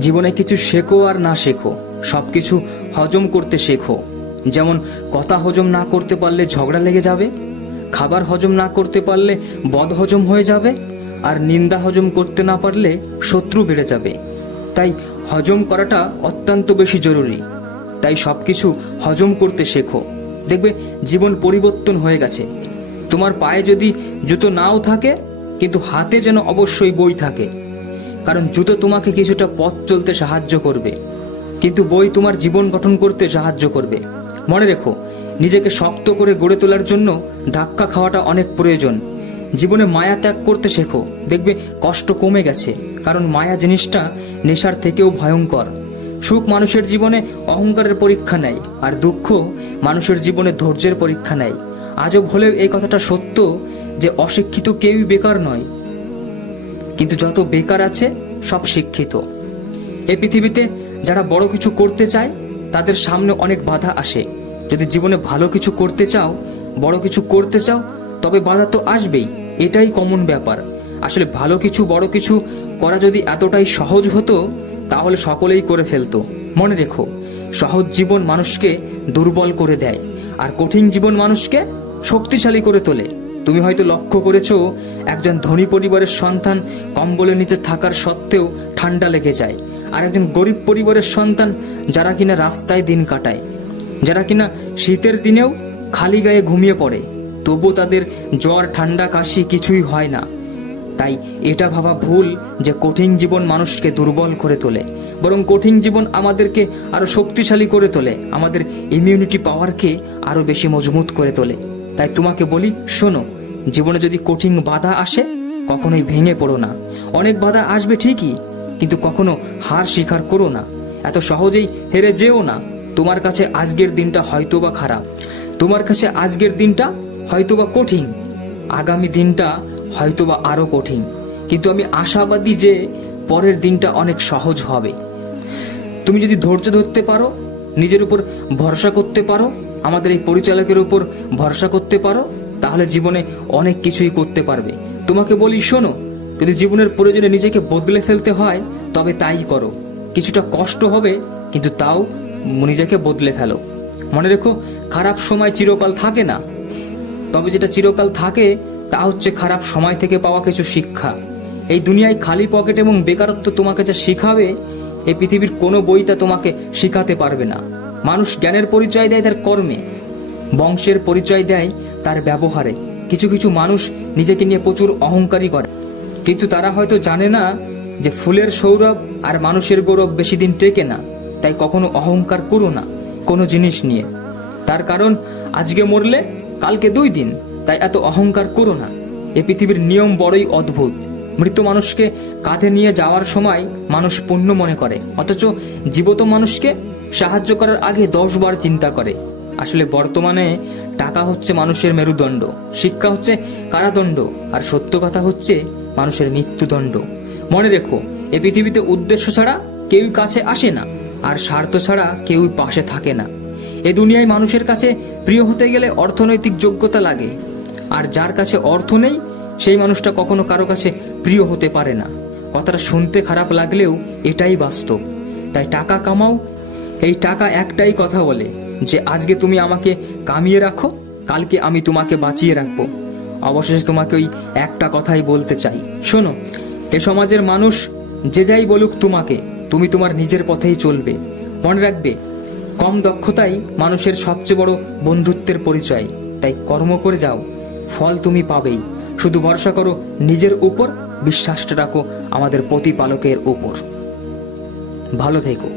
জীবনে কিছু শেখো আর না শেখো, সবকিছু হজম করতে শেখো। যেমন কথা হজম না করতে পারলে ঝগড়া লেগে যাবে, খাবার হজম না করতে পারলে বদ হজম হয়ে যাবে, আর নিন্দা হজম করতে না পারলে শত্রু বেড়ে যাবে। তাই হজম করাটা অত্যন্ত বেশি জরুরি। তাই সবকিছু হজম করতে শেখো, দেখবে জীবন পরিবর্তন হয়ে গেছে। তোমার পায়ে যদি জুতো নাও থাকে, কিন্তু হাতে যেন অবশ্যই বই থাকে। কারণ জুতো তোমাকে কিছুটা পথ চলতে সাহায্য করবে, কিন্তু বই তোমার জীবন গঠন করতে সাহায্য করবে। মনে রেখো, নিজেকে শক্ত করে গড়ে তোলার জন্য ধাক্কা খাওয়াটা অনেক প্রয়োজন। জীবনে মায়া ত্যাগ করতে শেখো, দেখবে কষ্ট কমে গেছে। কারণ মায়া জিনিসটা নেশার থেকেও ভয়ঙ্কর। সুখ মানুষের জীবনে অহংকারের পরীক্ষা নেয়, আর দুঃখ মানুষের জীবনে ধৈর্যের পরীক্ষা নেয়। আজব হলেও এই কথাটা সত্য যে অশিক্ষিত কেউই বেকার নয়, কিন্তু যত বেকার আছে সব শিক্ষিত। এই পৃথিবীতে যারা বড় কিছু করতে চায় তাদের সামনে অনেক বাধা আসে। যদি জীবনে ভালো কিছু করতে চাও, বড় কিছু করতে চাও, তবে বাধা তো আসবেই, এটাই কমন ব্যাপার। আসলে ভালো কিছু বড় কিছু করা যদি এতটাই সহজ হতো, তাহলে সকলেই করে ফেলতো। মনে রেখো, সহজ জীবন মানুষকে দুর্বল করে দেয়, আর কঠিন জীবন মানুষকে শক্তিশালী করে তোলে। তুমি হয়তো লক্ষ্য করেছো, একজন ধনী পরিবারের সন্তান কম্বলের নিচে থাকার সত্ত্বেও ঠান্ডা লেগে যায়, আর একজন গরিব পরিবারের সন্তান যারা কিনা রাস্তায় দিন কাটায়, যারা কিনা শীতের দিনেও খালি গায়ে ঘুমিয়ে পড়ে, তবুও তাদের জ্বর ঠান্ডা কাশি কিছুই হয় না। তাই এটা ভাবা ভুল যে কঠিন জীবন মানুষকে দুর্বল করে তোলে, বরং কঠিন জীবন আমাদেরকে আরো শক্তিশালী করে তোলে, আমাদের ইমিউনিটি পাওয়ারকে আরো বেশি মজবুত করে তোলে। তাই তোমাকে বলি, শোনো, জীবনে যদি কঠিন বাধা আসে, কখনোই ভেঙে পড়ো না। অনেক বাধা আসবে ঠিকই, কিন্তু কখনো হার স্বীকার করো না। এত সহজেই হেরে যেও না। তোমার কাছে আজকের দিনটা হয়তোবা খারাপ, তোমার কাছে আজকের দিনটা হয়তোবা কঠিন, আগামী দিনটা হয়তোবা আরো কঠিন, কিন্তু আমি আশাবাদী যে পরের দিনটা অনেক সহজ হবে। তুমি যদি ধৈর্য ধরতে পারো, নিজের উপর ভরসা করতে পারো, আমাদের এই পরিচালকের উপর ভরসা করতে পারো, তাহলে জীবনে অনেক কিছুই করতে পারবে। তোমাকে বলি, শোনো, যদি জীবনের প্রয়োজনে নিজেকে বদলে ফেলতে হয়, তবে তাই করো। কিছুটা কষ্ট হবে, কিন্তু তাও নিজেকে বদলে ফেলো। মনে রেখো, খারাপ সময় চিরকাল থাকে না, তবে যেটা চিরকাল থাকে তা হচ্ছে খারাপ সময় থেকে পাওয়া কিছু শিক্ষা। এই দুনিয়ায় খালি পকেট এবং বেকারত্ব তোমাকে যা শিখাবে, এই পৃথিবীর কোনো বই তা তোমাকে শিখাতে পারবে না। মানুষ জ্ঞানের পরিচয় দেয় তার কর্মে, বংশের পরিচয় দেয় তার ব্যবহারে। কিছু কিছু মানুষ নিজেকে নিয়ে প্রচুর অহংকারী করে, কিন্তু তারা হয়তো জানে না যে ফুলের সৌরভ আর মানুষের গৌরব বেশি দিন টেকে না। তাই কখনো অহংকার করো না কোনো জিনিস নিয়ে, তার কারণ আজকে মরলে কালকে 2 দিন। তাই এত অহংকার করো না। এই পৃথিবীর নিয়ম বড়ই অদ্ভুত। মৃত মানুষকে কাঁধে নিয়ে যাওয়ার সময় মানুষ পুণ্য মনে করে, অথচ জীবিত মানুষকে সাহায্য করার আগে 10 বার চিন্তা করে। আসলে বর্তমানে টাকা হচ্ছে মানুষের মেরুদণ্ড, শিক্ষা হচ্ছে কারাদণ্ড, আর সত্য কথা হচ্ছে মানুষের মৃত্যুদণ্ড। মনে রেখো, এই পৃথিবীতে উদ্দেশ্য ছাড়া কেউই কাছে আসে না, আর স্বার্থ ছাড়া কেউই পাশে থাকে না। এ দুনিয়ায় মানুষের কাছে প্রিয় হতে গেলে অর্থনৈতিক যোগ্যতা লাগে, আর যার কাছে অর্থ নেই সেই মানুষটা কখনো কারো কাছে প্রিয় হতে পারে না। কথাটা শুনতে খারাপ লাগলেও এটাই বাস্তব। তাই টাকা কামাও, এই টাকা একটাই কথা বলে যে আজকে তুমি আমাকে কামিয়ে রাখো, কালকে আমি তোমাকে বাঁচিয়ে রাখবো। অবশেষে তোমাকে ওই একটা কথাই বলতে চাই, শোনো, এ সমাজের মানুষ যে যাই বলুক তোমাকে, তুমি তোমার নিজের পথেই চলবে। মনে রাখবে, কম দক্ষতাই মানুষের সবচেয়ে বড় বন্ধুত্বের পরিচয়। তাই কর্ম করে যাও, ফল তুমি পাবেই। শুধু ভরসা করো নিজের উপর, বিশ্বাসটা রাখো আমাদের প্রতিপালকের উপর। ভালো থেকো।